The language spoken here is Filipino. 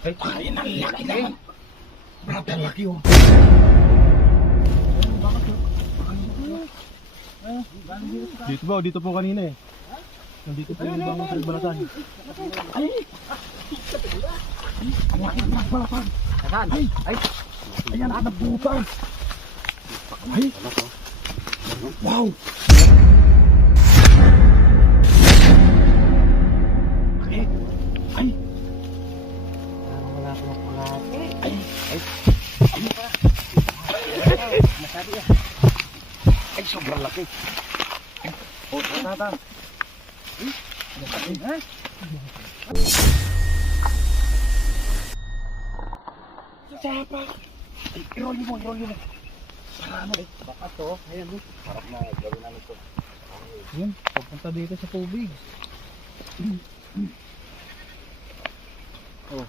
Ay, ang laki naman. Brad, ang laki oh. Dito ba? Dito po kanina eh. Nandito po yung ibang balatan. Ay! Ang laki ng balatan. Ay! Ay! Ayan, ada puta. Ay! Wow! Ay! Ay! Wala ko pala. Ay! Ay! Masabi ah. Ay, sobrang laki. Oh, tata. Sapa. Ay, iroli mo. Ano eh? Baka to. Ayan oh. Harap na, gawin namin to. Yun, papunta dito sa tubig. Oh.